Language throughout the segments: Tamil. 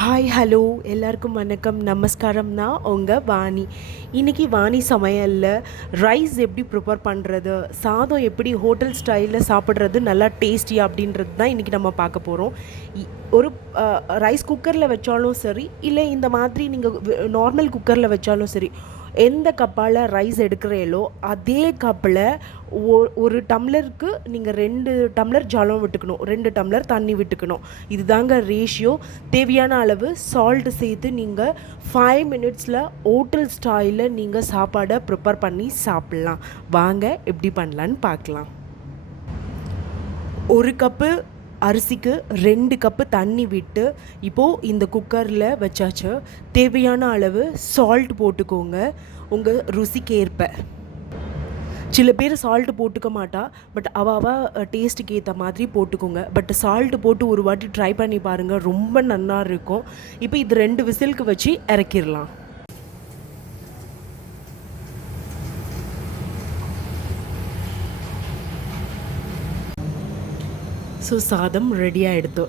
ஹாய் ஹலோ எல்லாருக்கும் வணக்கம் நமஸ்காரம். நான் உங்கள் வாணி. இன்றைக்கி வாணி சமையலில் ரைஸ் எப்படி ப்ரிப்பேர் பண்ணுறது, சாதம் எப்படி ஹோட்டல் ஸ்டைலில் சாப்பிட்றது நல்லா டேஸ்டியாக அப்படின்றது தான் இன்றைக்கி நம்ம பார்க்க போகிறோம். ஒரு ரைஸ் குக்கரில் வச்சாலும் சரி, இல்லை இந்த மாதிரி நீங்கள் நார்மல் குக்கரில் வச்சாலும் சரி, எந்த கப்பால் ரைஸ் எடுக்கிறீங்களோ அதே கப்பில் ஒரு டம்ளருக்கு நீங்கள் 2 டம்ளர் ஜலம் விட்டுக்கணும், 2 டம்ளர் தண்ணி விட்டுக்கணும். இதுதாங்க ரேஷியோ. தேவையான அளவு சால்ட்டு சேர்த்து நீங்கள் 5 மினிட்ஸில் ஹோட்டல் ஸ்டைலில் நீங்கள் சாப்பாடை ப்ரிப்பேர் பண்ணி சாப்பிட்லாம். வாங்க எப்படி பண்ணலான்னு பார்க்கலாம். ஒரு கப்பு அரிசிக்கு 2 கப்பு தண்ணி விட்டு இப்போது இந்த குக்கரில் வச்சாச்சு. தேவையான அளவு சால்ட் போட்டுக்கோங்க, உங்கள் ருசிக்கு ஏற்ப. சில பேர் சால்ட்டு போட்டுக்க மாட்டா, பட் அவ டேஸ்ட்டுக்கு ஏற்ற மாதிரி போட்டுக்கோங்க. பட் சால்ட்டு போட்டு ஒரு வாட்டி ட்ரை பண்ணி பாருங்கள், ரொம்ப நல்லா இருக்கும். இப்போ இது 2 விசிலுக்கு வச்சு இறக்கிடலாம். ஸோ சாதம் ரெடியாக எடுத்து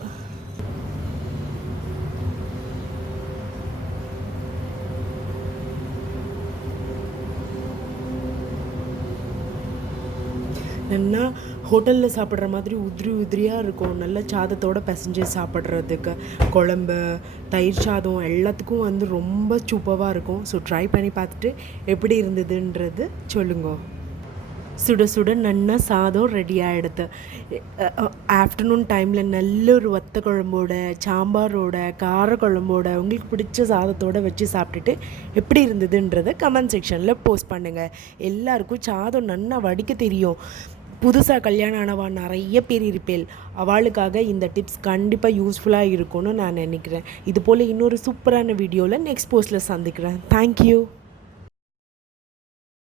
நல்லா ஹோட்டலில் சாப்பிட்ற மாதிரி உதிரியாக இருக்கும். நல்லா சாதத்தோடு பிசைஞ்சு சாப்பிட்றதுக்கு, குழம்பு, தயிர் சாதம் எல்லாத்துக்கும் ரொம்ப சூப்பராக இருக்கும். ஸோ ட்ரை பண்ணி பார்த்துட்டு எப்படி இருந்ததுன்றது சொல்லுங்க. சுட சுட நன்னா சாதம் ரெடியாக எடுத்து ஆஃப்டர்நூன் டைமில் நல்ல ஒரு வத்த குழம்போட, சாம்பாரோட, கார குழம்போட, உங்களுக்கு பிடிச்ச சாதத்தோடு வச்சு சாப்பிட்டுட்டு எப்படி இருந்ததுன்றதை கமெண்ட் செக்ஷனில் போஸ்ட் பண்ணுங்கள். எல்லாருக்கும் சாதம் நன்னா வடிக்க தெரியும். புதுசாக கல்யாணம் ஆனவா நிறைய பேர் இருப்பேன். அவளுக்காக இந்த டிப்ஸ் கண்டிப்பாக யூஸ்ஃபுல்லாக இருக்கும்னு நான் நினைக்கிறேன். இது போல் இன்னொரு சூப்பரான வீடியோவில் நெக்ஸ்ட் போஸ்ட்டில் சந்திக்கிறேன். தேங்க்யூ.